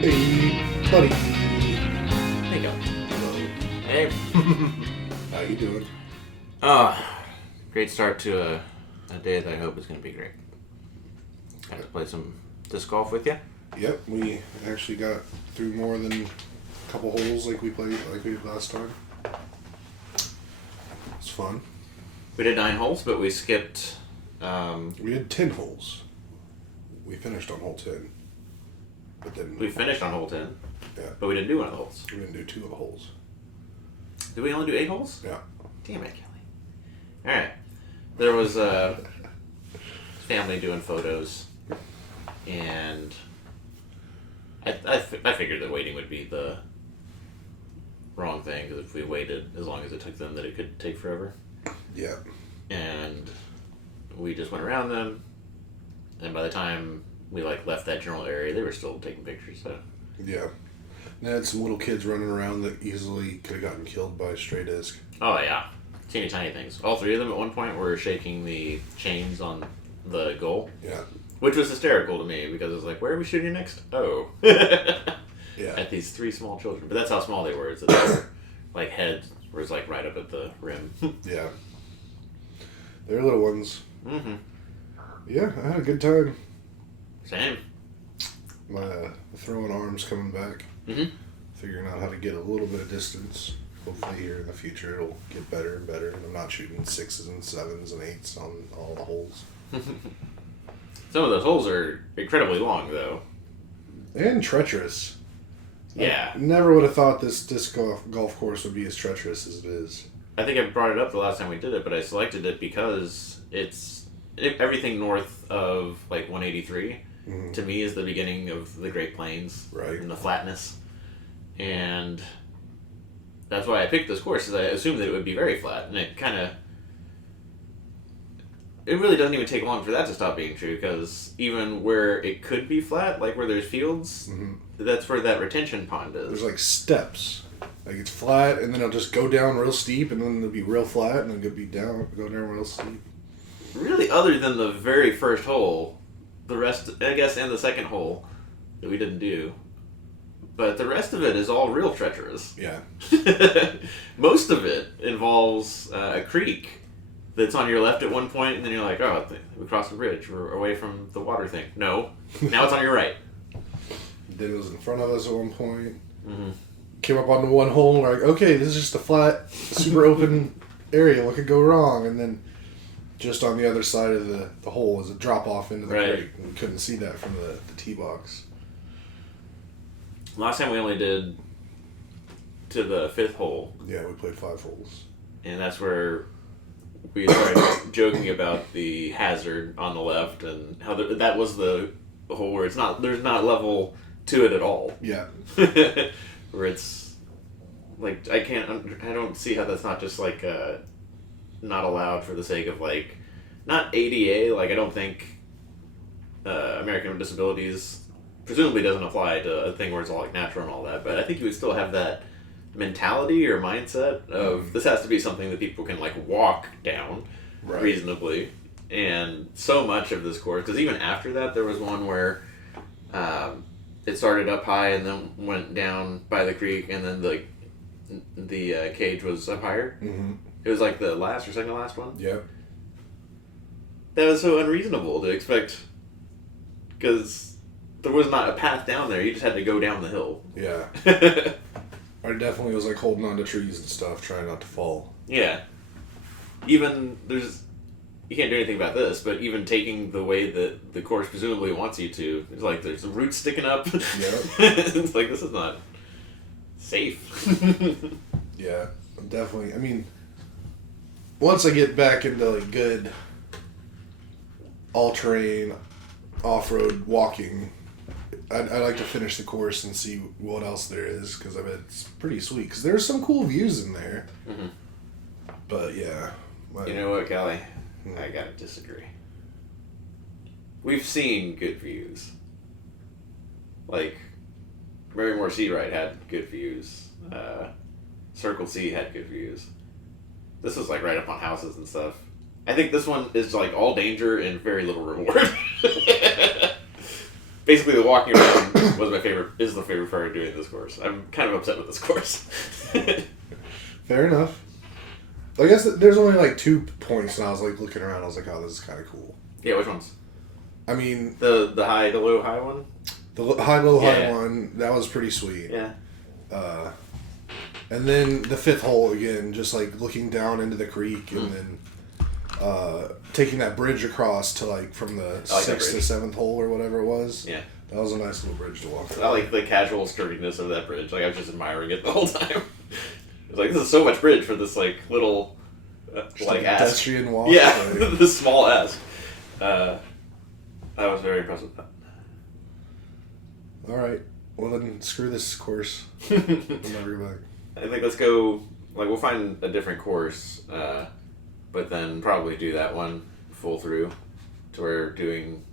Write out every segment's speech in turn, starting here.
Hey, buddy. There you go. Hey. How you doing? Great start to a day that I hope is going to be great. Got to play some disc golf with you. Yep, we actually got through more than a couple holes like we did last time. It's fun. We did 9 holes, but we skipped... We had 10 holes. We finished on hole 10. But then... We finished on hole 10. Yeah. But we didn't do one of the holes. We didn't do 2 of the holes. Did we only do 8 holes? Yeah. Damn it, Kelly. Alright. There was a family doing photos, and I figured that waiting would be the wrong thing, because if we waited as long as it took them, that it could take forever. Yeah. And we just went around them, and by the time we left that general area, they were still taking pictures. So Yeah. They had some little kids running around that easily could have gotten killed by a stray disc. oh yeah, teeny tiny things. All 3 of them at one point were shaking the chains on the goal, Yeah. which was hysterical to me, because it was like, where are we shooting next? Oh. Yeah. At these 3 small children, but that's how small they were. Is that their head was right up at the rim. Yeah. They're little ones. Mm-hmm. Yeah, I had a good time. Same. My throwing arms coming back. Mm-hmm. Figuring out how to get a little bit of distance. Hopefully here in the future it'll get better and better. I'm not shooting 6s and 7s and 8s on all the holes. Some of those holes are incredibly long, though. And treacherous. Yeah. I never would have thought this disc golf course would be as treacherous as it is. I think I brought it up the last time we did it, but I selected it because everything north of 183 to me is the beginning of the Great Plains, Right. And the flatness, and that's why I picked this course, because I assumed that it would be very flat, and it really doesn't even take long for that to stop being true, because even where it could be flat, like where there's fields, that's where that retention pond is. There's steps. It's flat, and then it'll just go down real steep, and then it'll be real flat, and then it'll go down real steep. Really, other than the very first hole, the rest, I guess, and the second hole that we didn't do, but the rest of it is all real treacherous. Yeah. Most of it involves a creek that's on your left at one point, and then you're like, oh, we crossed the bridge. We're away from the water thing. No. Now it's on your right. Then it was in front of us at one point. Mm-hmm. Came up onto one hole, and we're like, okay, this is just a flat, super open area. What could go wrong? And then just on the other side of the hole is a drop off into the creek. We couldn't see that from the tee box. Last time we only did to the 5th hole. Yeah, we played 5 holes. And that's where we started joking about the hazard on the left, and how that was the hole where there's not level to it at all. Yeah. Where it's I don't see how that's not just not allowed for the sake of not ADA. I don't think American with Disabilities presumably doesn't apply to a thing where it's all natural and all that, but I think you would still have that mentality or mindset of this has to be something that people can walk down reasonably. And so much of this course, because even after that there was one where it started up high and then went down by the creek, and then the cage was up higher. Mm-hmm. It was the last or second to last one. Yep. That was so unreasonable to expect, because there was not a path down there. You just had to go down the hill. Yeah. I definitely was holding on to trees and stuff, trying not to fall. Yeah. Even you can't do anything about this, but even taking the way that the course presumably wants you to, it's there's roots sticking up. Yeah. It's this is not safe. Yeah, definitely. I mean, once I get back into good all-terrain off-road walking, I'd like to finish the course and see what else there is, because I bet it's pretty sweet. Because there's some cool views in there. Mm-hmm. But yeah. You know what, Callie? I gotta disagree. We've seen good views. Barrymore Sea Ride had good views. Circle C had good views. This was right up on houses and stuff. I think this one is all danger and very little reward. basically the walking around is the favorite part of doing this course. I'm kind of upset with this course. Fair enough. I guess there's only like 2 points, and I was like looking around. I was like, "Oh, this is kind of cool." Yeah, which ones? I mean, the low high one. The high one that was pretty sweet. Yeah. And then the 5th hole again, just like looking down into the creek, and then taking that bridge across to like from the 6th to 7th hole or whatever it was. Yeah. That was a nice little bridge to walk. I like the casual sturdiness of that bridge. Like I was just admiring it the whole time. It was like, this is so much bridge for this like little like ass. Pedestrian walk. Yeah, this small ass. I was very impressed with that. All right. Well then, screw this course. I'll never go back. I think let's go. Like we'll find a different course, but then probably do that one full through, to where we're doing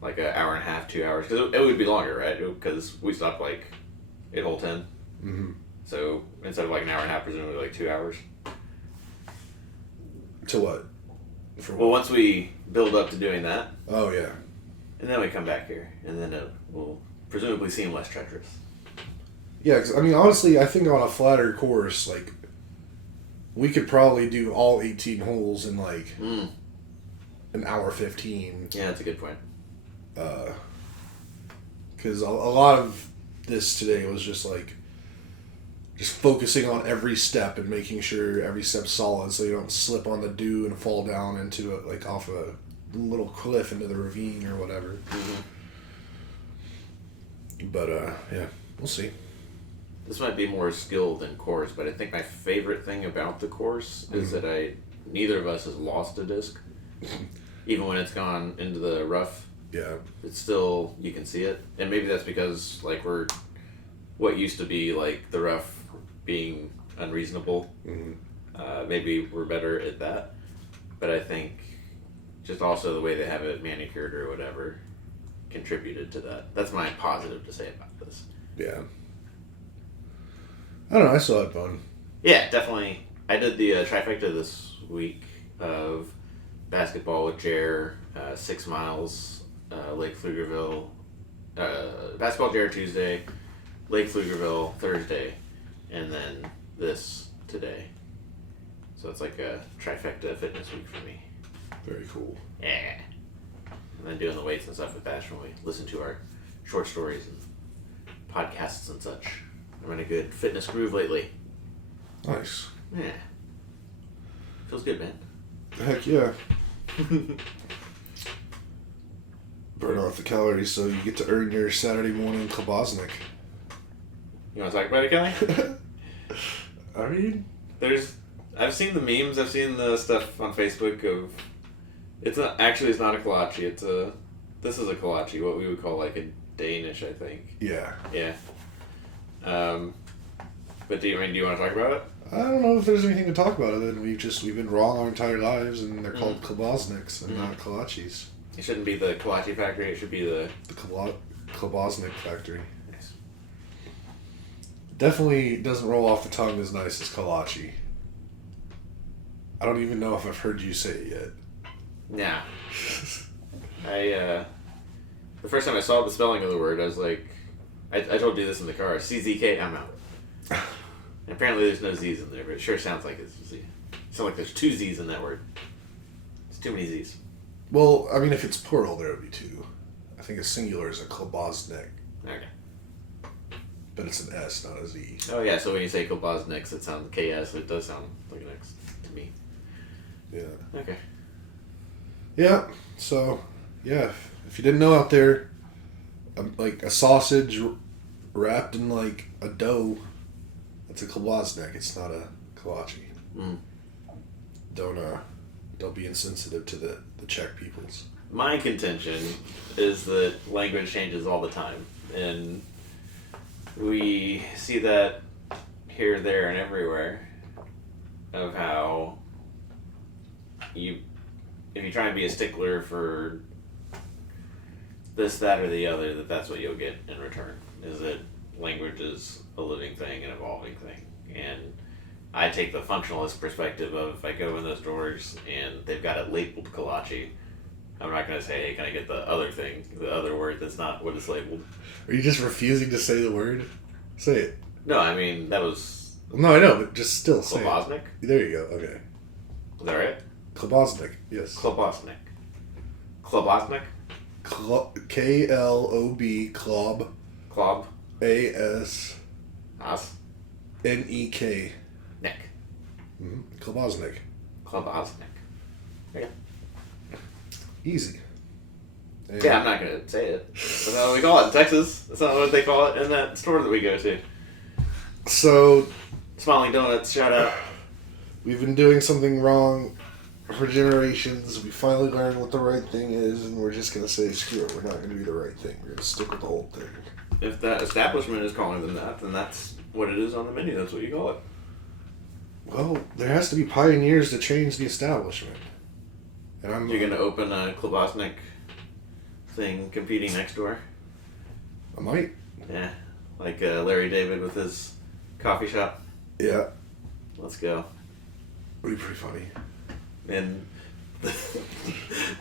like an hour and a half, 2 hours, because it would be longer, right? Because we stopped like at hole 10. Mm-hmm. So instead of like an hour and a half, presumably like 2 hours. To what? Well, once we build up to doing that. Oh yeah. And then we come back here, and then it will presumably seem less treacherous. Yeah, 'cause, I mean, honestly, I think on a flatter course, like, we could probably do all 18 holes in, like, an hour 15. Yeah, that's a good point. Because a lot of this today was just, like, just focusing on every step and making sure every step's solid so you don't slip on the dew and fall down into, off a little cliff into the ravine or whatever. Mm-hmm. But, yeah, we'll see. This might be more skill than course, but I think my favorite thing about the course is that neither of us has lost a disc. Even when it's gone into the rough. Yeah. It's still, you can see it. And maybe that's because, like, we're what used to be, like, the rough being unreasonable. Mm-hmm. Maybe we're better at that. But I think just also the way they have it manicured or whatever contributed to that. That's my positive to say about this. Yeah. I don't know, I still had fun. Yeah, definitely. I did the trifecta this week of basketball with Jer, 6 miles, Lake Pflugerville, basketball Jer Tuesday, Lake Pflugerville Thursday, and then this today. So it's like a trifecta fitness week for me. Very cool. Yeah. And then doing the weights and stuff with Bash when we listen to our short stories and podcasts and such. I'm in a good fitness groove lately. Nice. Yeah. Feels good, man. Heck yeah. Burn off the calories so you get to earn your Saturday morning klobasnek. You want to talk about it, Kelly? I mean... I've seen the memes, I've seen the stuff on Facebook of... It's not a kolache, this is a kolache, what we would call like a Danish, I think. Yeah. Yeah. But do you want to talk about it? I don't know if there's anything to talk about other than we've been wrong our entire lives, and they're called klobasneks and not kolaches. It shouldn't be the kolache factory, it should be the klobasnek factory. Nice. Definitely doesn't roll off the tongue as nice as kolache. I don't even know if I've heard you say it yet. Nah. The first time I saw the spelling of the word, I was like, I told you this in the car, CZK, I'm out. And apparently there's no Z's in there, but it sure sounds like it's a Z. It sounds like there's 2 Z's in that word. It's too many Z's. Well, I mean, if it's plural, there would be 2. I think a singular is a klobasnek. Okay. But it's an S, not a Z. Oh yeah, so when you say klobasneks, it sounds KS, it does sound like an X to me. Yeah. Okay. Yeah, so, yeah, if you didn't know out there, like a sausage wrapped in like a dough, that's a klobasnek. It's not a kolache. Don't be insensitive to the Czech peoples. My contention is that language changes all the time, and we see that here, there, and everywhere of how if you try and be a stickler for this, that, or the other, that's what you'll get in return, is that language is a living thing, an evolving thing. And I take the functionalist perspective of, if I go in those doors and they've got it labeled kolache, I'm not going to say, hey, can I get the other thing, the other word that's not what is labeled. Are you just refusing to say the word? Say it. No, I mean, that was... No, I know, but just still say klobasnek? it. There you go, okay. Is that right? Klobasnek, yes. Klobasnek. Klobasnek? K-L-O-B, Klob. Klob. A-S. As. N-E-K. Neck. Mm-hmm. Klobasnek. Klobasnek. Okay. Easy. And yeah, I'm not going to say it. That's not what we call it in Texas. That's not what they call it in that store that we go to. So... Smiling Donuts, shout out. We've been doing something wrong for generations. We finally learned what the right thing is, and we're just going to say, screw it, we're not going to do the right thing. We're going to stick with the old thing. If that establishment is calling them that, then that's what it is on the menu. That's what you call it. Well, there has to be pioneers to change the establishment. And You're going to open a klobasnek thing competing next door? I might. Yeah, like Larry David with his coffee shop. Yeah. Let's go. Would be pretty funny. And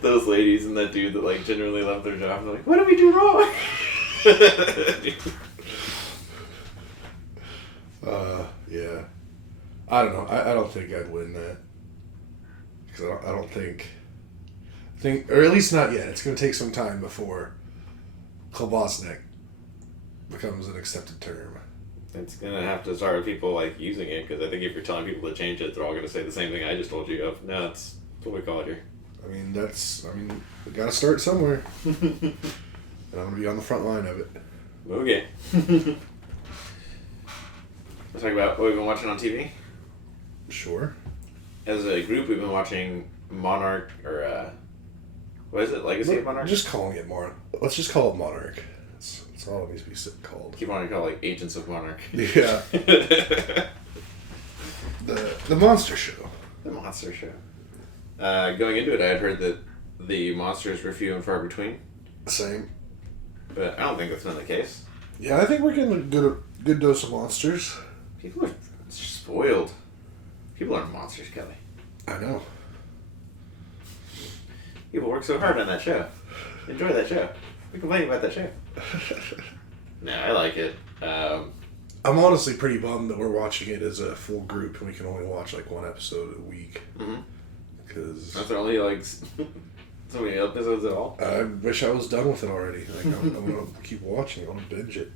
those ladies and that dude that like genuinely love their job, they're like, what did we do wrong? Yeah. I don't know. I don't think I'd win that. Because I don't think, or at least not yet. It's going to take some time before klobasnek becomes an accepted term. It's going to have to start with people like using it, because I think if you're telling people to change it, they're all going to say the same thing I just told you of. No, that's what we call it here. I mean, we got to start somewhere. And I'm going to be on the front line of it. Okay. Let's talk about what we've been watching on TV. Sure. As a group, we've been watching Monarch, or what is it? Legacy of Monarch? Just calling it Monarch. Let's just call it Monarch. That's all it needs to be called. Keep on calling like Agents of Monarch. Yeah. The monster show. The monster show. Going into it, I had heard that the monsters were few and far between. Same. But I don't think that's been the case. Yeah, I think we're getting a good dose of monsters. People are spoiled. People aren't monsters, Kelly. I know. People work so hard on that show. Enjoy that show. We complain about that show. No, I like it. I'm honestly pretty bummed that we're watching it as a full group and we can only watch like one episode a week. Mm-hmm. Because that's only like so many episodes at all. I wish I was done with it already. Like I'm gonna keep watching. I want to binge it.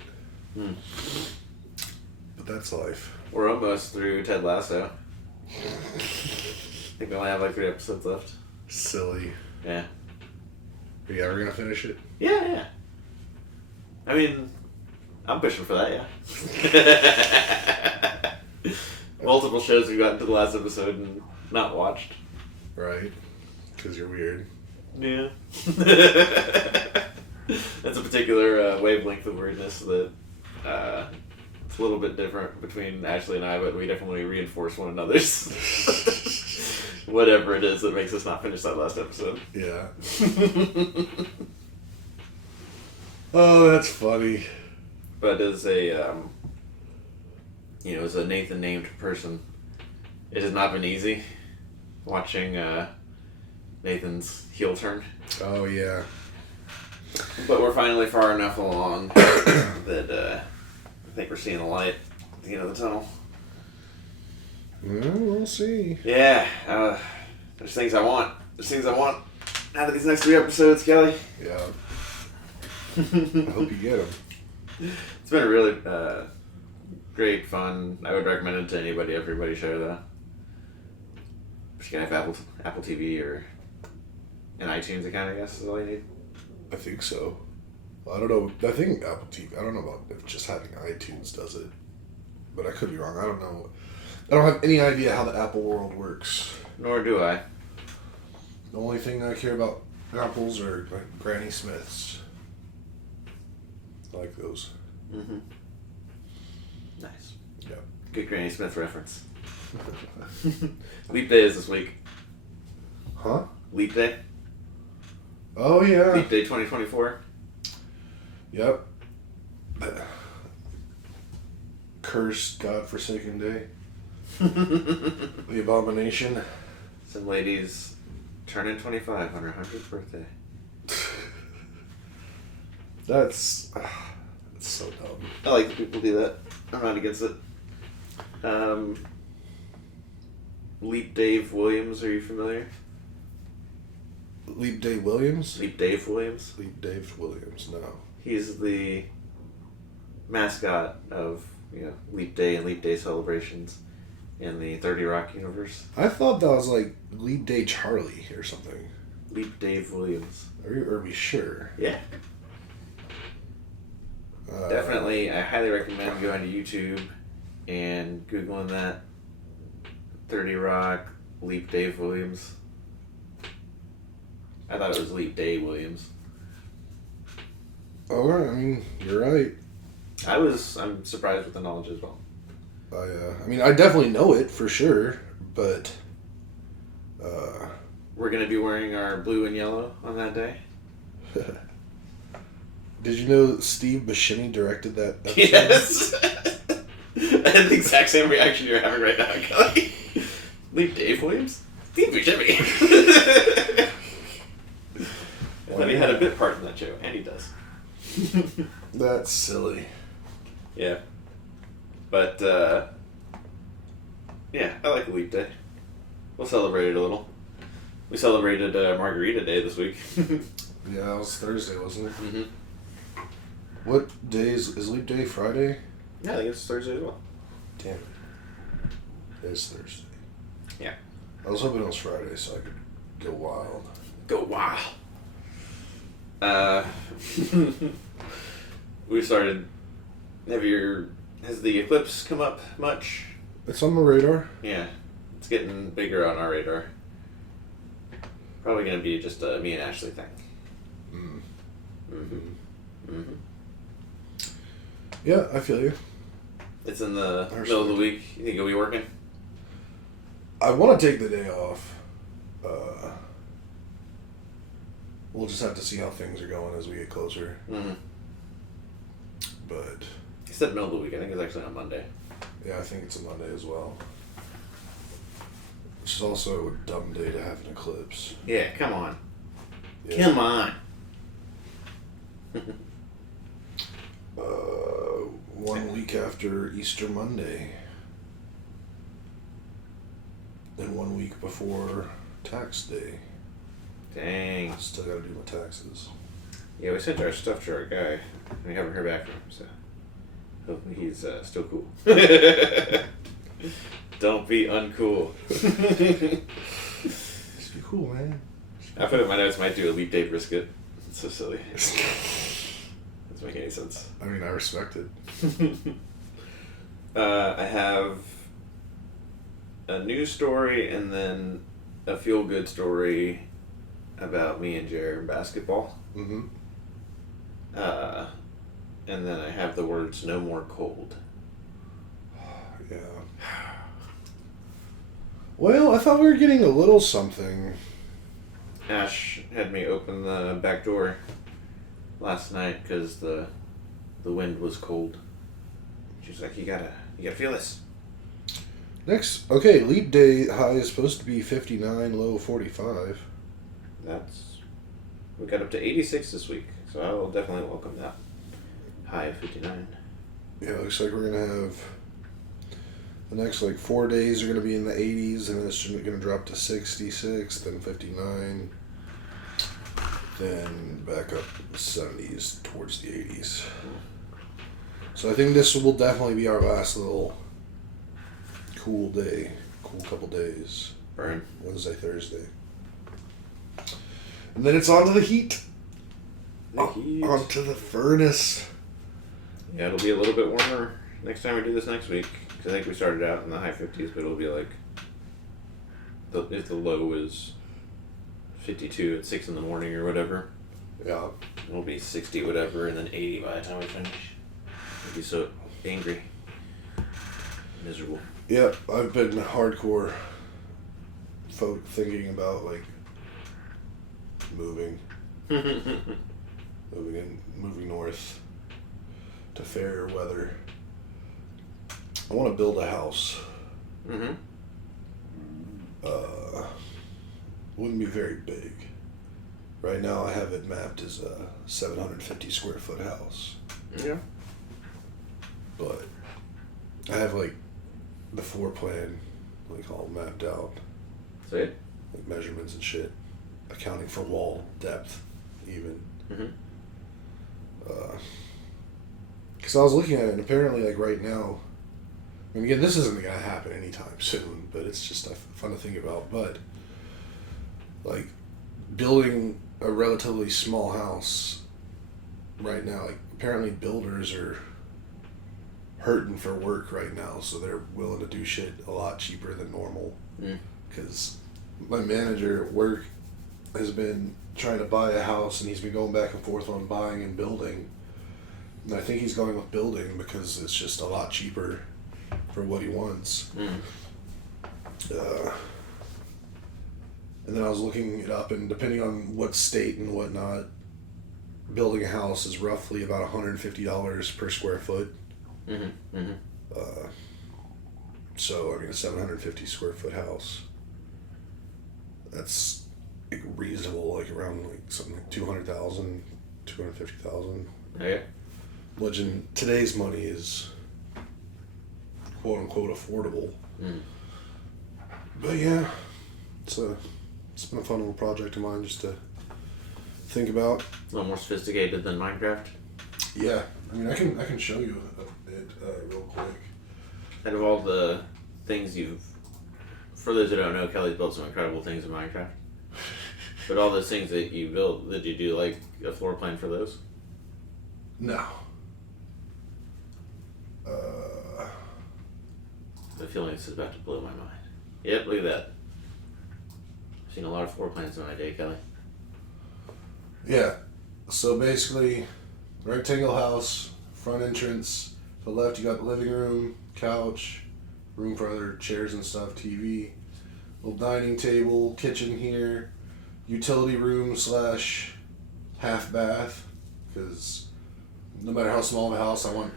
But that's life. We're almost through Ted Lasso. I think we only have like 3 episodes left. Silly. Yeah. Are you ever gonna finish it? Yeah. I mean, I'm pushing for that, yeah. Multiple shows we've gotten to the last episode and not watched. Right. Because you're weird. Yeah. That's a particular wavelength of weirdness that it's a little bit different between Ashley and I, but we definitely reinforce one another's whatever it is that makes us not finish that last episode. Yeah. Oh, that's funny. But as a as a Nathan named person, it has not been easy watching Nathan's heel turn. Oh yeah. But we're finally far enough along that I think we're seeing the light at the end of the tunnel. Well, we'll see. Yeah, there's things I want. There's things I want out of these next 3 episodes, Kelly. Yeah. I hope you get them. It's been a really great fun. I would recommend it to anybody, everybody show though. But you can have Apple TV or an iTunes account, I guess, is all you need. I think so. I don't know. I think Apple TV. I don't know about if just having iTunes does it, but I could be wrong. I don't know. I don't have any idea how the Apple world works. Nor do I. The only thing I care about apples are like Granny Smiths. I like those. Mm-hmm. Nice. Yeah. Good Granny Smith reference. Leap Day is this week. Huh? Leap Day. Oh yeah. Leap Day 2024. Yep. Cursed, God-forsaken day. The abomination. Some ladies Turning 25 on her 100th birthday. That's so dumb. I like that people do that. I'm not against it. Leap Dave Williams, are you familiar? Leap Dave Williams? Leap Dave Williams? Leap Dave Williams, no. He's the mascot of Leap Day and Leap Day celebrations in the 30 Rock universe. I thought that was like Leap Day Charlie or something. Leap Dave Williams. Are we sure? Yeah. Definitely, I highly recommend going to YouTube and Googling that 30 Rock, Leap Dave Williams. I thought it was Leap Day Williams. Oh, I mean, you're right. I'm surprised with the knowledge as well. I mean, I definitely know it for sure, but we're gonna be wearing our blue and yellow on that day. Did you know Steve Buscemi directed that episode? Yes. I had the exact same reaction you're having right now, Kelly. Leap Dave Williams? Steve Buscemi. I thought he had a bit part in that show, and he does. That's silly. Yeah. But, yeah, I like Leap Day. We'll celebrate it a little. We celebrated Margarita Day this week. Yeah, it was Thursday, wasn't it? Mm-hmm. What day is Leap Day? Friday? Yeah, I think it's Thursday as well. Damn it. It's Thursday. Yeah. I was hoping it was Friday so I could go wild. Go wild. We started. Has the eclipse come up much? It's on the radar. Yeah, it's getting bigger on our radar. Probably gonna be just a me and Ashley thing. Yeah, I feel you. It's in the middle of the week. You think you'll be working? I want to take the day off. We'll just have to see how things are going as we get closer. Mm-hmm. But He said middle of the week. I think it's actually on Monday. yeah, I think it's a Monday as well. Which is also a dumb day to have an eclipse. Yeah, come on. Yeah. Come on. 1 week after Easter Monday. Then 1 week before tax day. Dang. Still gotta do my taxes. Yeah, we sent our stuff to our guy. We haven't heard back from him, so hopefully he's still cool. Don't be uncool. Just be cool, man. I put in my notes, might do a Leap Day brisket. It's so silly. Doesn't make any sense. I mean, I respect it. I have a news story and then a feel-good story about me and Jared in basketball. Mm-hmm. And then I have the words "no more cold." Yeah. Well, I thought we were getting a little something. Ash had me open the back door last night because the wind was cold. She's like, you gotta feel this. Okay, Leap Day high is supposed to be 59, low 45. We got up to 86 this week, so I will definitely welcome that. High of 59. Yeah, looks like we're gonna have the next 4 days are gonna be in the 80s, and then it's gonna drop to 66, then 59, then back up the 70s towards the 80s. So I think this will definitely be our last little cool couple days. Burn. Wednesday, Thursday. And then it's on to the heat. Onto the furnace. Yeah, it'll be a little bit warmer next time we do this next week. Because I think we started out in the high 50s, but it'll be if the low is 52 at 6 in the morning or whatever. Yeah. It'll be 60 whatever and then 80 by the time we finish. I'll be so angry. Miserable. Yep, I've been hardcore thinking about moving north to fairer weather. I want to build a house. Mm-hmm. wouldn't be very big. Right now, I have it mapped as a 750 square foot house. Yeah. But I have like the floor plan, like all mapped out. Sweet. Like measurements and shit, accounting for wall depth, even. Because I was looking at it, and apparently, like right now, and again, this isn't gonna happen anytime soon, but it's just fun to think about. But like building a relatively small house right now, like apparently builders are hurting for work right now, so they're willing to do shit a lot cheaper than normal. Because my manager at work has been trying to buy a house, and he's been going back and forth on buying and building. And I think he's going with building because it's just a lot cheaper for what he wants. And then I was looking it up, and depending on what state and whatnot, building a house is roughly about $150 per square foot. So, I mean, a 750 square foot house, that's like reasonable, like around like something like 200,000, 250,000. Okay. Which in today's money is quote unquote affordable. But yeah, it's been a fun little project of mine just to think about. A little more sophisticated than Minecraft. Yeah, I mean, I can show you a bit real quick. Out of all the things for those who don't know, Kelly's built some incredible things in Minecraft. But all those things that you built, did you do like a floor plan for those? No. The feeling this is about to blow my mind. Yep, look at that. I've seen a lot of floor plans in my day, Kelly. Yeah. So basically, rectangle house, front entrance. To the left, you got the living room, couch, room for other chairs and stuff, TV, little dining table, kitchen here, utility room / half bath, because no matter how small the house, I want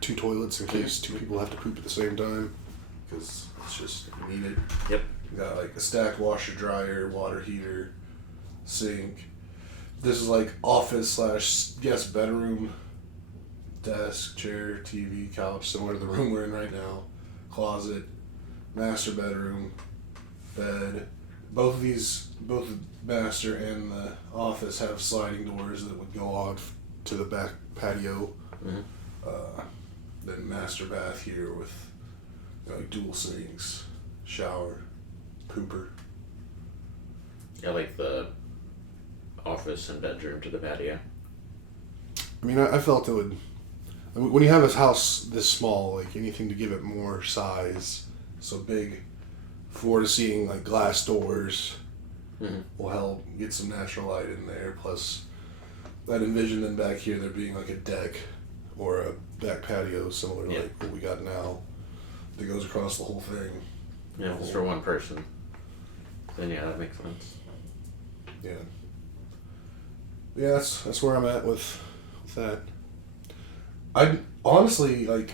2 toilets in case 2 people have to poop at the same time, because it's just needed. Yep. Got like a stacked washer, dryer, water heater, sink. This is like office / guest bedroom, desk, chair, TV, couch, similar to the room we're in right now. Closet, master bedroom, bed. Both the master and the office have sliding doors that would go on to the back patio. Then master bath here with like dual sinks, shower, pooper. Yeah, like the office and bedroom to the patio. I mean, I felt it would. I mean, when you have a house this small, like anything to give it more size, so big, floor to ceiling, like glass doors, will help get some natural light in there. Plus, I'd envision then back here there being like a deck or a back patio similar to like what we got now that goes across the whole thing. Yeah, if it's for one person, then yeah, that makes sense. Yeah. Yeah, that's where I'm at with that. I honestly, like,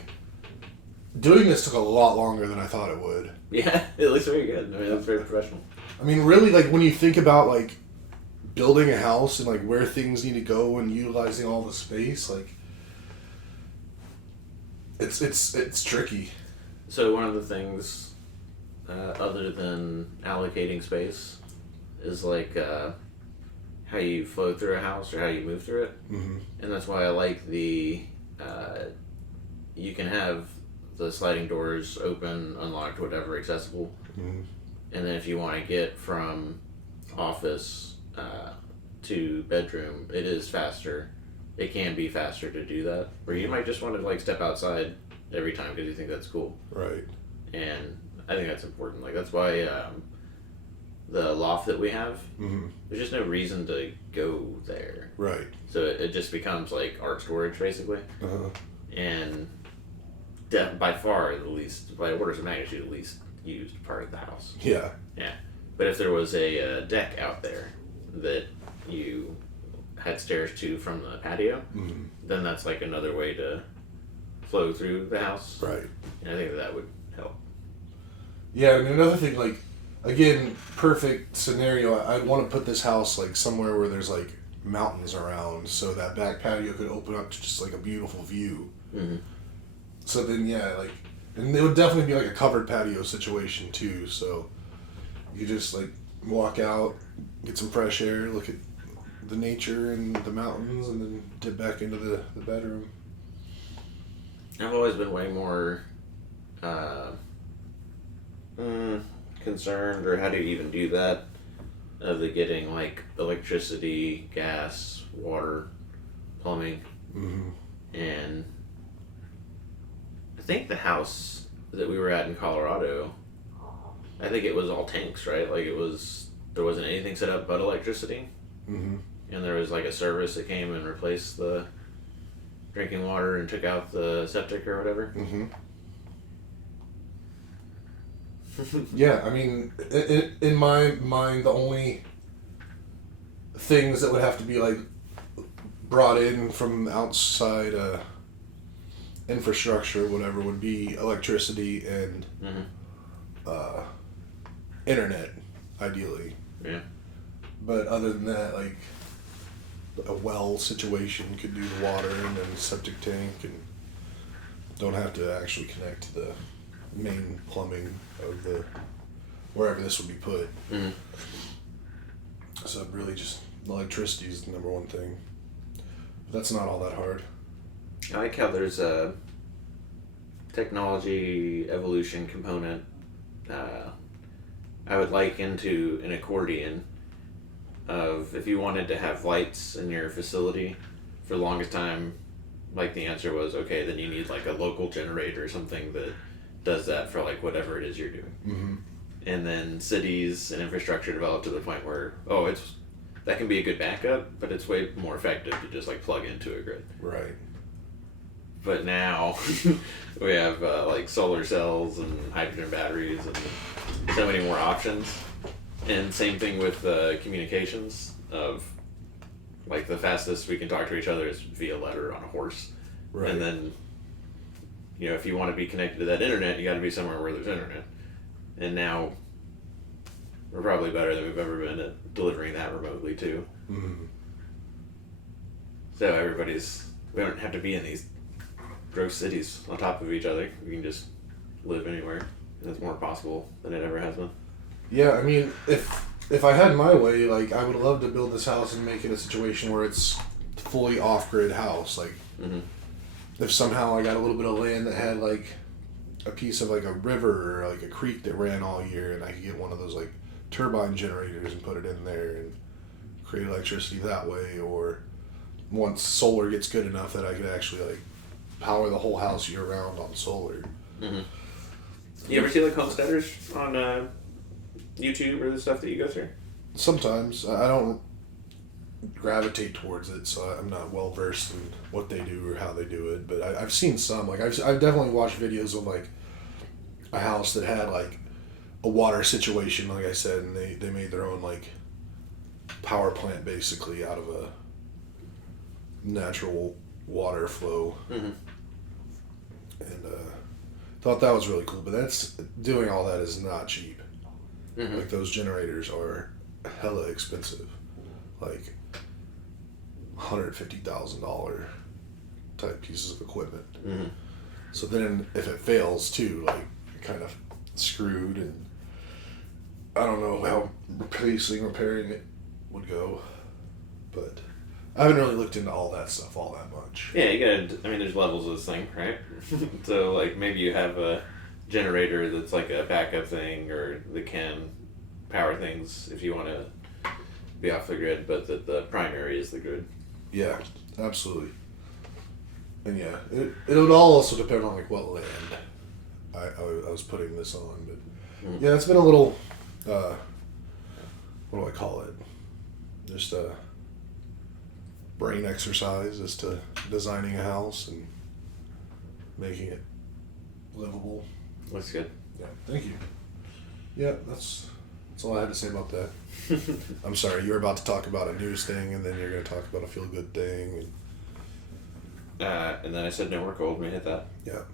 doing this took a lot longer than I thought it would. Yeah, it looks very good. I mean, that's very professional. I mean, really, like, when you think about, like, building a house and, like, where things need to go and utilizing all the space, like, it's tricky. So one of the things, other than allocating space, is, like, how you flow through a house or how you move through it. And that's why I like the... you can have the sliding doors open, unlocked, whatever, accessible. And then if you want to get from office to bedroom, it is faster. It can be faster to do that. Or you might just want to like step outside every time because you think that's cool. Right. And I think that's important. Like that's why the loft that we have, there's just no reason to go there. Right. So it just becomes like art storage basically. And by far the least, by orders of magnitude, the least used part of the house. Yeah. Yeah. But if there was a deck out there that you had stairs to from the patio, then that's like another way to flow through the house. Right. And I think that would help. Yeah, and another thing, like, again, perfect scenario. I'd want to put this house like somewhere where there's like mountains around, so that back patio could open up to just like a beautiful view. Mm-hmm. So then, yeah, like, and it would definitely be like a covered patio situation too. So you just like walk out, get some fresh air, look at the nature and the mountains, and then dip back into the bedroom. I've always been way more concerned, or how do you even do that, of the getting like electricity, gas, water, plumbing. Mm-hmm. And I think the house that we were at in Colorado, I think it was all tanks, right? Like there wasn't anything set up but electricity. Mm-hmm. And there was like a service that came and replaced the drinking water and took out the septic or whatever. Mm-hmm. Yeah, I mean, in my mind, the only things that would have to be like brought in from outside infrastructure, whatever, would be electricity and internet, ideally. Yeah. But other than that, like a well situation could do the water and then septic tank, and don't have to actually connect to the main plumbing of the wherever this would be put. Mm-hmm. So really just electricity is the number one thing. But that's not all that hard. I like how there's a technology evolution component. I would like into an accordion of, if you wanted to have lights in your facility, for the longest time, like the answer was, okay, then you need like a local generator or something that does that for like whatever it is you're doing. Mm-hmm. And then cities and infrastructure developed to the point where, that can be a good backup, but it's way more effective to just like plug into a grid. Right. But now we have like solar cells and hydrogen batteries and so many more options. And same thing with communications of, like, the fastest we can talk to each other is via letter on a horse. Right. And then, if you want to be connected to that internet, you got to be somewhere where there's internet. And now we're probably better than we've ever been at delivering that remotely too. Mm-hmm. So we don't have to be in these gross cities on top of each other. We can just live anywhere. And it's more possible than it ever has been. Yeah, I mean, if I had my way, like, I would love to build this house and make it a situation where it's fully off-grid house. Like, mm-hmm. if somehow I got a little bit of land that had, like, a piece of, like, a river or, like, a creek that ran all year, and I could get one of those, like, turbine generators and put it in there and create electricity that way. Or once solar gets good enough that I could actually, like, power the whole house year-round on solar. Mm-hmm. You ever see, like, homesteaders on YouTube or the stuff that you go through? Sometimes. I don't gravitate towards it, so I'm not well versed in what they do or how they do it. But I've seen some. Like, I've definitely watched videos of, like, a house that had, like, a water situation, like I said, and they made their own, like, power plant basically out of a natural water flow. Mm-hmm. And thought that was really cool. But doing all that is not cheap. Mm-hmm. Like, those generators are hella expensive. Like, $150,000 type pieces of equipment. Mm-hmm. So then if it fails too, like, you're kind of screwed, and I don't know how repairing it would go. But I haven't really looked into all that stuff all that much. Yeah, there's levels of this thing, right? So, like, maybe you have a generator that's like a backup thing, or that can power things if you want to be off the grid, but that the primary is the grid. Yeah, absolutely. And yeah, it would all also depend on, like, what land I was putting this on. But yeah, it's been a little, what do I call it? Just a brain exercise as to designing a house and making it livable. Looks good. Yeah, thank you. Yeah, that's all I had to say about that. I'm sorry, you were about to talk about a news thing, and then you're going to talk about a feel-good thing. And then I said no, we're cold. We hit that. Yeah.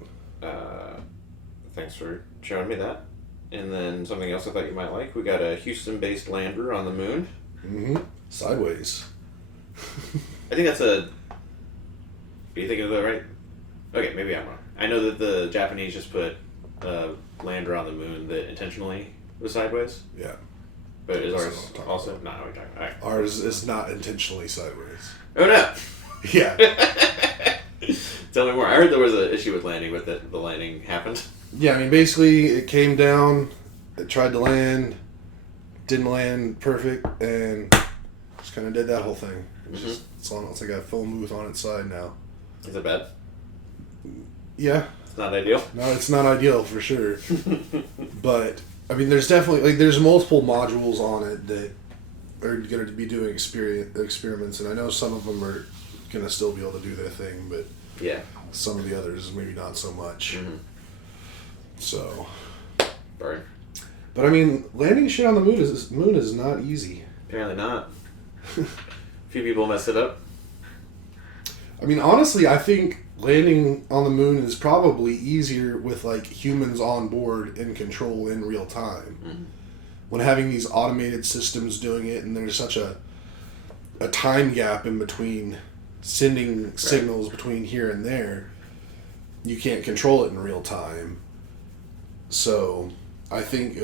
Thanks for showing me that. And then something else I thought you might like. We got a Houston-based lander on the moon. Mm-hmm. Sideways. I think that's a... Are you thinking of that right? Okay, maybe I'm wrong. I know that the Japanese just put a lander on the moon that intentionally was sideways. Yeah. But is ours also? No, we're talking about. All right. Ours is not intentionally sideways. Oh, no! Yeah. Tell me more. I heard there was an issue with landing, but the landing happened. Yeah, I mean, basically, it came down, it tried to land, didn't land perfect, and just kind of did that whole thing. It's like a phone booth on its side now. Is it bad? Yeah. It's not ideal? No, it's not ideal for sure. But, I mean, there's definitely, there's multiple modules on it that are going to be doing experiments, and I know some of them are going to still be able to do their thing, but yeah, some of the others maybe not so much. Mm-hmm. So, burn. But I mean, landing shit on the moon is not easy. Apparently not. A few people mess it up. I mean, honestly, I think landing on the moon is probably easier with like humans on board in control in real time. Mm-hmm. When having these automated systems doing it, and there's such a time gap in between sending signals between here and there, you can't control it in real time. So, I think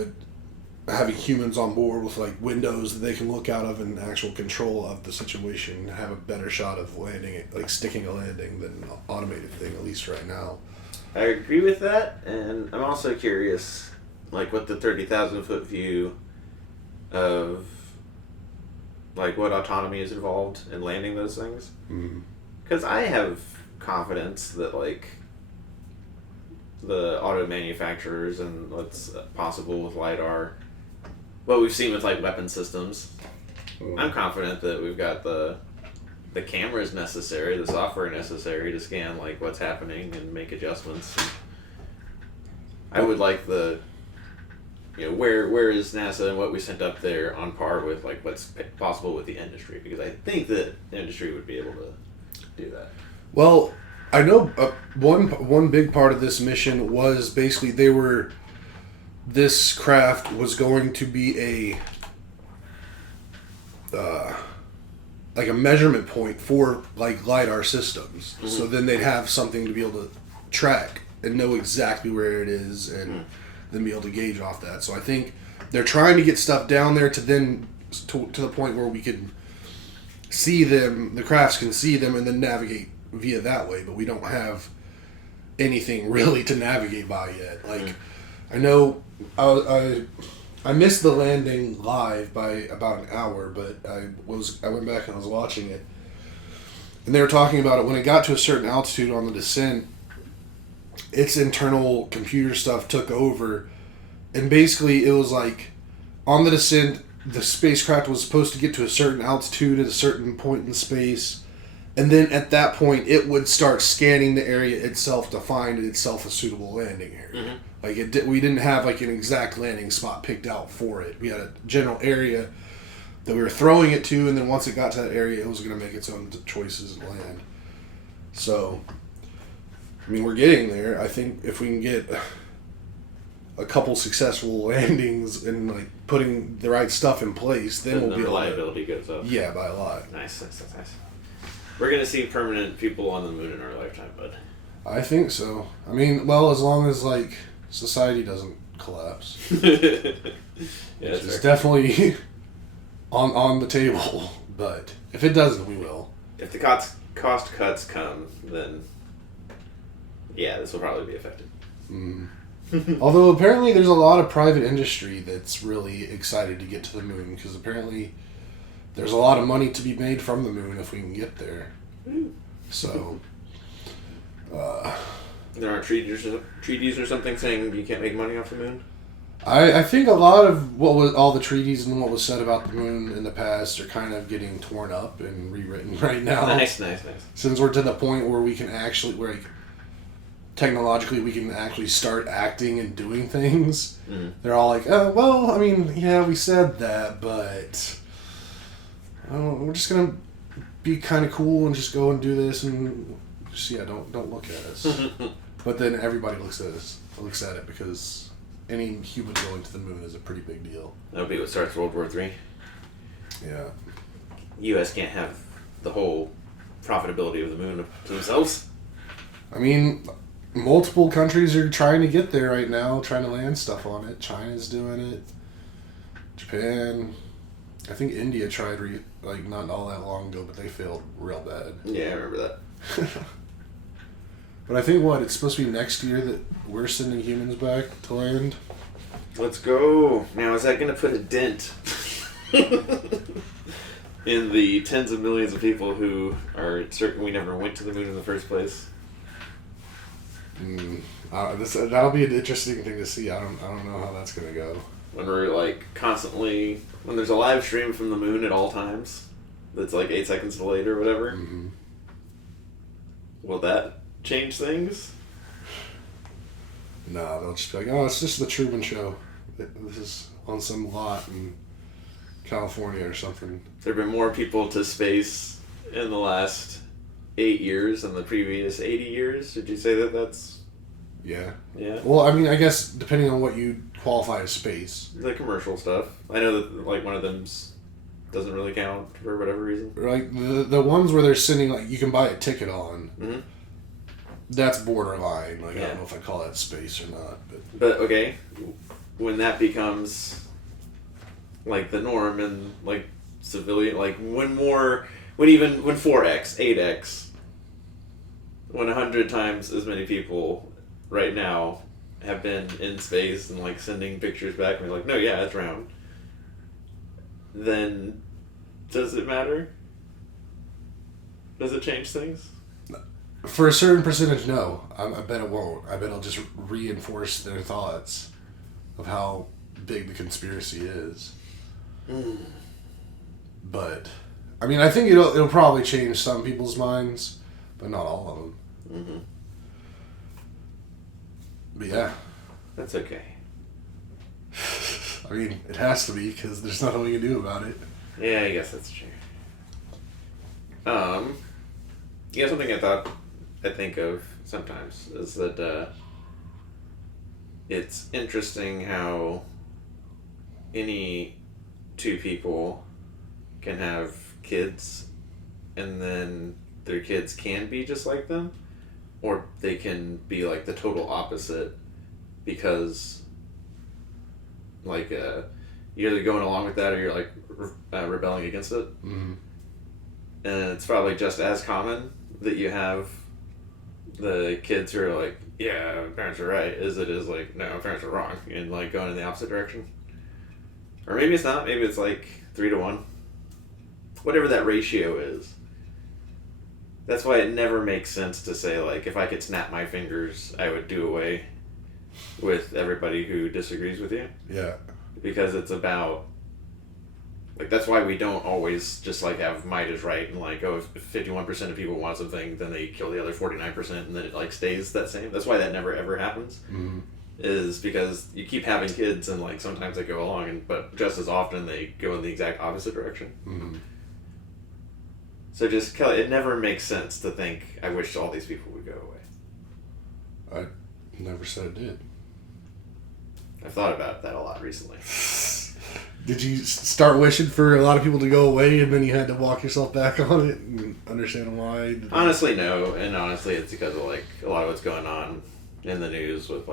having humans on board with like windows that they can look out of and actual control of the situation have a better shot of landing it, like sticking a landing than an automated thing, at least right now. I agree with that, and I'm also curious, like, what the 30,000 foot view of like what autonomy is involved in landing those things. Because I have confidence that like the auto manufacturers and what's possible with LiDAR, what we've seen with like weapon systems, I'm confident that we've got the cameras necessary, the software necessary to scan like what's happening and make adjustments. And I would like the, where is NASA and what we sent up there on par with like what's possible with the industry, because I think that the industry would be able to do that. Well, I know one big part of this mission was basically this craft was going to be like a measurement point for like LiDAR systems. Mm-hmm. So then they'd have something to be able to track and know exactly where it is, and then be able to gauge off that. So I think they're trying to get stuff down there to the point where we can see them, the crafts can see them, and then navigate via that way, but we don't have anything really to navigate by yet. Like, I know I missed the landing live by about an hour, but I went back and I was watching it, and they were talking about it when it got to a certain altitude on the descent. Its internal computer stuff took over, and basically it was like on the descent, the spacecraft was supposed to get to a certain altitude at a certain point in space. And then at that point, it would start scanning the area itself to find itself a suitable landing area. Mm-hmm. Like we didn't have like an exact landing spot picked out for it. We had a general area that we were throwing it to, and then once it got to that area, it was going to make its own choices and land. So, I mean, we're getting there. I think if we can get a couple successful landings and like putting the right stuff in place, then we'll be able to. Reliability goes up. Yeah, by a lot. Nice. We're going to see permanent people on the moon in our lifetime, bud. I think so. I mean, well, as long as, like, society doesn't collapse. Yeah, it's definitely on the table, but if it doesn't, we will. If the cost cuts come, then, yeah, this will probably be affected. Although, apparently, there's a lot of private industry that's really excited to get to the moon, because apparently there's a lot of money to be made from the moon if we can get there. So, there aren't treaties or something saying you can't make money off the moon? I think a lot of all the treaties and what was said about the moon in the past are kind of getting torn up and rewritten right now. Nice. Since we're to the point where we can actually, technologically we can actually start acting and doing things. They're all like, well, I mean, yeah, we said that, but we're just gonna be kind of cool and just go and do this and just don't look at us. But then everybody looks at it because any human going to the moon is a pretty big deal. That'll be what starts World War III. Yeah. U.S. can't have the whole profitability of the moon to themselves. I mean, multiple countries are trying to get there right now, trying to land stuff on it. China's doing it. Japan. I think India tried not all that long ago, but they failed real bad. Yeah, I remember that. But I think it's supposed to be next year that we're sending humans back to land. Let's go. Now, is that going to put a dent in the tens of millions of people who are certain we never went to the moon in the first place? That'll be an interesting thing to see. I don't know how that's going to go. When we're constantly, when there's a live stream from the moon at all times, that's 8 seconds delayed or whatever. Mm-hmm. Will that change things? No, they'll just be like, oh, it's just the Truman Show. This is on some lot in California or something. There have been more people to space in the last 8 years than the previous 80 years. Did you say that's... Yeah. Yeah. Well, I mean, I guess depending on what you qualify as space. The commercial stuff. I know that one of them doesn't really count for whatever reason. The ones where they're sending you can buy a ticket on. Mm-hmm. That's borderline. I don't know if I call that space or not. But okay, when that becomes the norm and civilian, when 4x, 8x, when 100 times as many people right now have been in space and sending pictures back and we're no, yeah, it's round, then does it matter? Does it change things? For a certain percentage, no. I bet it won't. I bet it'll just reinforce their thoughts of how big the conspiracy is. Mm. But, I mean, I think it'll probably change some people's minds, but not all of them. Mm-hmm. But yeah. That's okay. I mean, it has to be, because there's nothing we can do about it. Yeah, I guess that's true. Something I think of sometimes is that it's interesting how any two people can have kids and then their kids can be just like them, or they can be the total opposite because you're either going along with that or you're rebelling against it. Mm-hmm. And it's probably just as common that you have the kids who are yeah, parents are right, as it is no, parents are wrong, and going in the opposite direction. Or maybe it's not, maybe it's 3-1. Whatever that ratio is. That's why it never makes sense to say if I could snap my fingers, I would do away with everybody who disagrees with you. Yeah. Because it's about that's why we don't always just have might is right and if 51% of people want something, then they kill the other 49% and then it stays that same. That's why that never ever happens. Mm-hmm. Is because you keep having kids and sometimes they go along but just as often they go in the exact opposite direction. Mm-hmm. So just Kelly, it never makes sense to think I wish all these people would go away. I never said it did. I've thought about that a lot recently. Did you start wishing for a lot of people to go away and then you had to walk yourself back on it and understand why? Honestly, no. And honestly, it's because of a lot of what's going on in the news with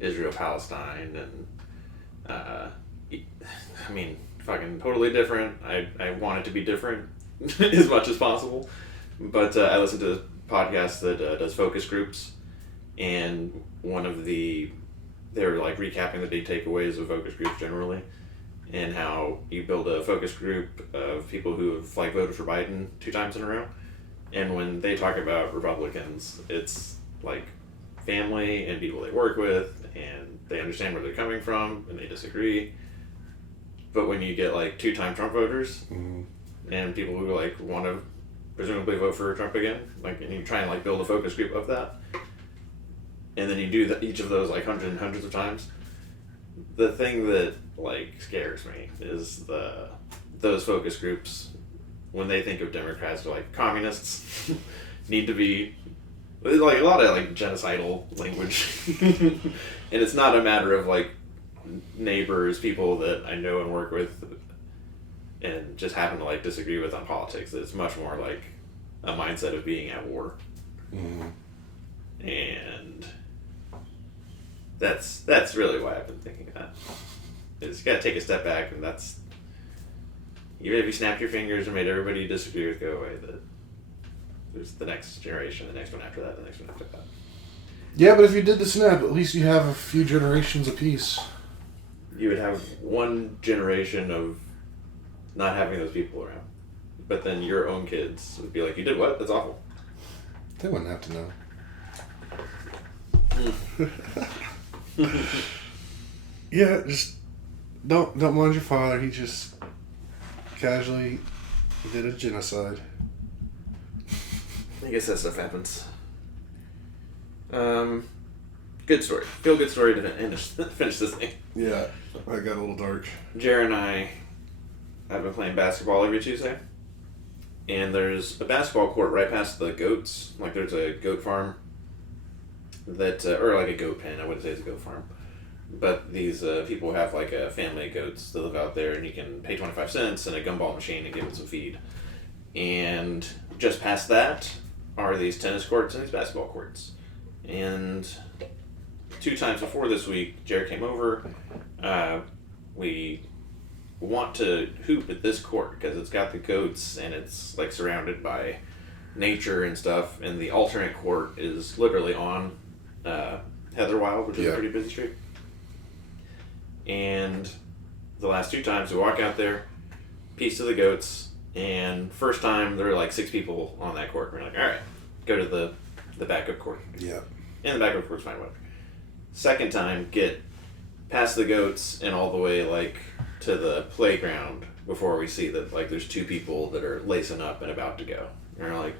Israel-Palestine and I mean, fucking totally different. I want it to be different as much as possible. But I listen to a podcast that does focus groups, and they were recapping the big takeaways of focus groups generally, and how you build a focus group of people who have voted for Biden 2 times in a row, and when they talk about Republicans, it's family and people they work with, and they understand where they're coming from, and they disagree. But when you get 2-time Trump voters, mm-hmm. and people who want to presumably vote for Trump again, and you try and build a focus group of that, and then you do each of those hundreds and hundreds of times. The thing that scares me is those focus groups, when they think of Democrats, are communists need to be a lot of genocidal language, and it's not a matter of neighbors, people that I know and work with, and just happen to like disagree with on politics. It's much more like a mindset of being at war, and that's really why I've been thinking that. Is you got to take a step back, and that's even if you snapped your fingers and made everybody you disagree with go away, that there's the next generation, the next one after that, the next one after that. Yeah, but if you did the snap, at least you have a few generations apiece. You would have one generation of not having those people around. But then your own kids would be like, you did what? That's awful. They wouldn't have to know. Yeah, just don't mind your father. He just casually did a genocide. I guess that stuff happens. Good story. Feel good story to finish this thing. Yeah, I got a little dark. Jared and I have been playing basketball every Tuesday. And there's a basketball court right past the goats. Like there's a goat farm that, or like a goat pen. I wouldn't say it's a goat farm. But these people have like a family of goats that live out there, and you can pay 25 cents and a gumball machine and give it some feed. And just past that are these tennis courts and these basketball courts. And 2 times before this week, Jared came over. We want to hoop at this court because it's got the goats and it's like surrounded by nature and stuff. And the alternate court is literally on Heatherwild, which is a pretty busy street. And the last 2 times we walk out there, piece to the goats, and first time there were like 6 people on that court. We're like, all right, go to the backup court. Yeah. And the backup court's fine, whatever. Second time, get past the goats and all the way like to the playground before we see that like there's 2 people that are lacing up and about to go. And we're like,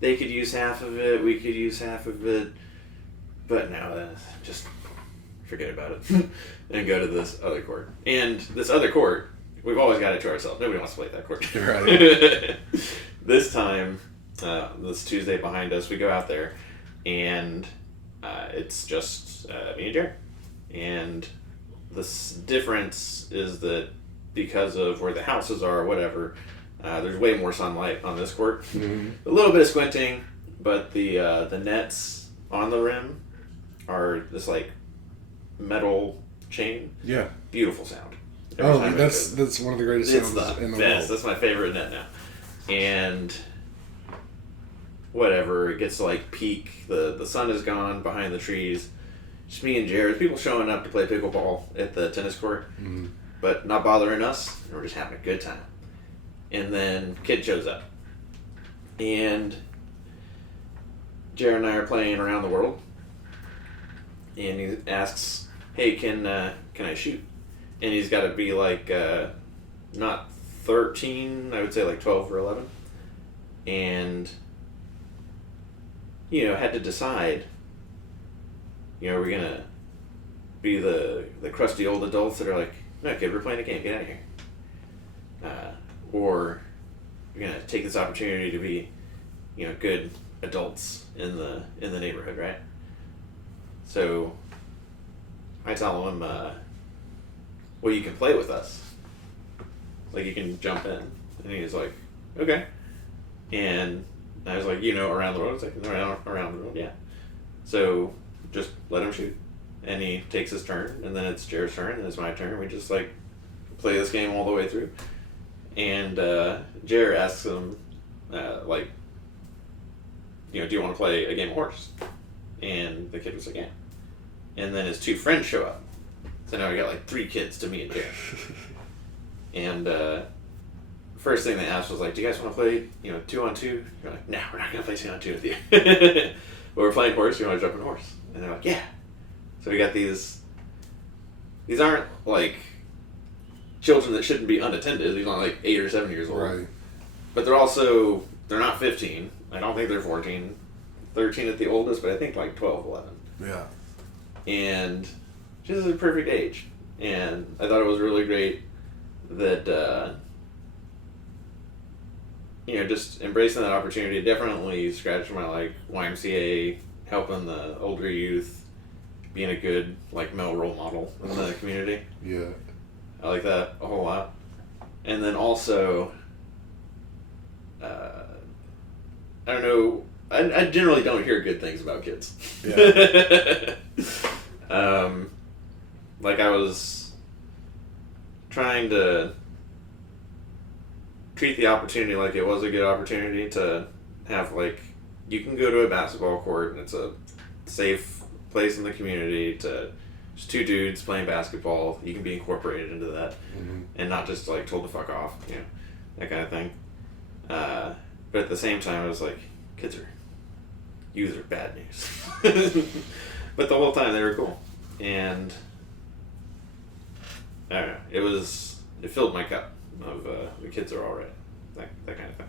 they could use half of it, we could use half of it, but no, just forget about it and go to this other court. And this other court, we've always got it to ourselves. Nobody wants to play at that court. Right. This time, this Tuesday behind us, we go out there, and it's just me and Jared. And the difference is that because of where the houses are or whatever, there's way more sunlight on this court. Mm-hmm. A little bit of squinting, but the nets on the rim are this like metal chain. Yeah. Beautiful sound. That's one of the greatest sounds in the world. That's my favorite net now. And whatever, it gets to like peak. The sun is gone behind the trees. Just me and Jared. People showing up to play pickleball at the tennis court, but not bothering us. And we're just having a good time. And then kid shows up, and Jared and I are playing around the world. And he asks, "Hey, can I shoot?" And he's got to be like not 13, I would say like 12 or 11, and had to decide. Are we gonna be the crusty old adults that are like, "No, kid, we're playing a game. Get out of here," or we're gonna take this opportunity to be, good adults in the neighborhood, right? So I tell him, well, you can play with us. Like, you can jump in. And he's like, okay. And I was like, around the world? It's like, around the world, yeah. So just let him shoot. And he takes his turn, and then it's Jared's turn, and it's my turn. We just, like, play this game all the way through. And Jared asks him, do you want to play a game of horse? And the kid was like, yeah. And then his 2 friends show up. So now we got like 3 kids to me and Jared. And first thing they asked was like, do you guys want to play, 2-on-2? You're like, no, we're not going to play 2-on-2 with you. But we're playing horse, you want to jump in horse? And they're like, yeah. So we got these aren't like children that shouldn't be unattended. These aren't like 8 or 7 years old. Right. But they're not 15. I don't think they're 14. 13 at the oldest, but I think like 12, 11. Yeah. And just a perfect age. And I thought it was really great that, just embracing that opportunity. Definitely scratched my YMCA, helping the older youth, being a good like male role model in the community. Yeah. I like that a whole lot. And then also, I don't know. I generally don't hear good things about kids. Yeah. Like I was trying to treat the opportunity like it was a good opportunity to have like you can go to a basketball court and it's a safe place in the community to just two dudes playing basketball. You can be incorporated into that and not just like told to fuck off, you know, that kind of thing. But at the same time, I was like, youth are bad news. But the whole time they were cool, and I don't know. It filled my cup of the kids are all right, that kind of thing.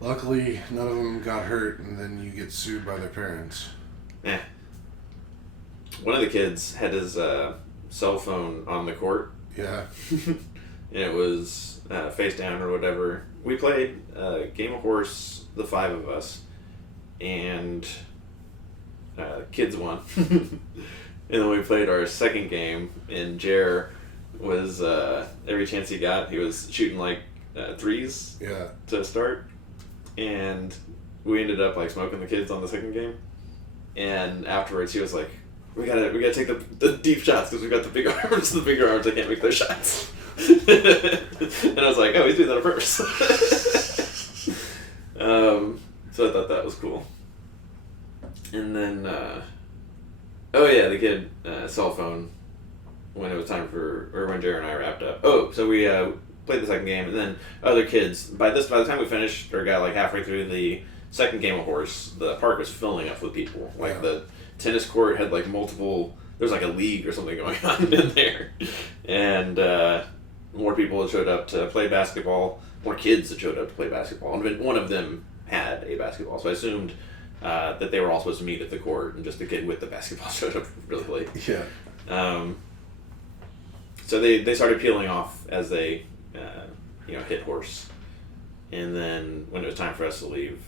Luckily, none of them got hurt, and then you get sued by their parents. Yeah. One of the kids had his cell phone on the court. Yeah. And it was face down or whatever. We played Game of Horse, the 5 of us, and kids won. And then we played our second game, and Jer was, every chance he got, he was shooting like threes to start. And we ended up like smoking the kids on the second game. And afterwards he was like, we gotta take the deep shots because we've got the big arms. The bigger arms, I can't make those shots. And I was like, oh, he's doing that on purpose. So I thought that was cool. And then, the kid cell phone when it was time when Jared and I wrapped up. Oh, so we played the second game, and then other kids. By the time we finished or got like halfway through the second game of horse, the park was filling up with people. Like the tennis court had like multiple. There's like a league or something going on in there, and more people had showed up to play basketball. More kids had showed up to play basketball, and one of them had a basketball. So I assumed that they were all supposed to meet at the court, and just the kid with the basketball showed up really late. Yeah. So they started peeling off as they hit horse, and then when it was time for us to leave,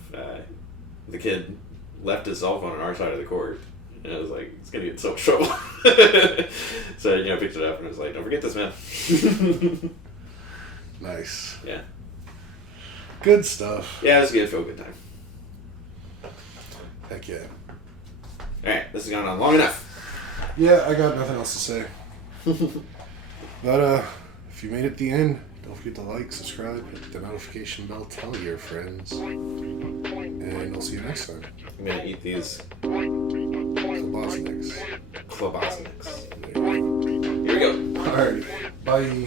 the kid left his cell phone on our side of the court, and I was like, it's gonna get in so much trouble. So I picked it up and was like, don't forget this, man. Nice. Yeah. Good stuff. Yeah, it was good. Feel good time. Heck yeah. All right, this has gone on long enough. Yeah, I got nothing else to say. But if you made it to the end, don't forget to like, subscribe, hit the notification bell, tell your friends, and I'll see you next time. I'm gonna eat these Klobasneks. klobasneks. Here we go. Alright, bye.